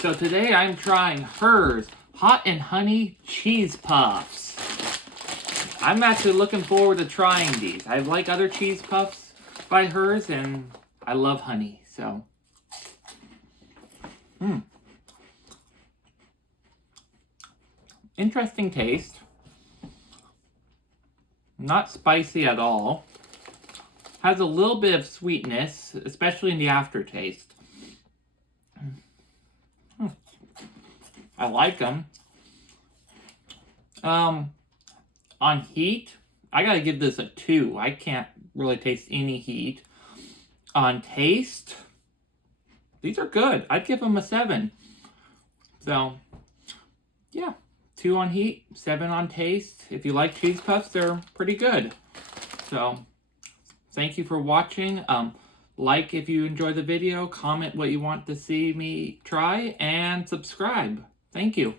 So today I'm trying Herr's Hot and Honey Cheese Puffs. I'm actually looking forward to trying these. I like other cheese puffs by Herr's and I love honey, so. Interesting taste. Not spicy at all. Has a little bit of sweetness, especially in the aftertaste. I like them. On heat, I gotta give this a 2. I can't really taste any heat. On taste, these are good. I'd give them a 7. So, yeah. 2 on heat, 7 on taste. If you like cheese puffs, they're pretty good. So, thank you for watching. Like if you enjoyed the video, comment what you want to see me try, and subscribe. Thank you.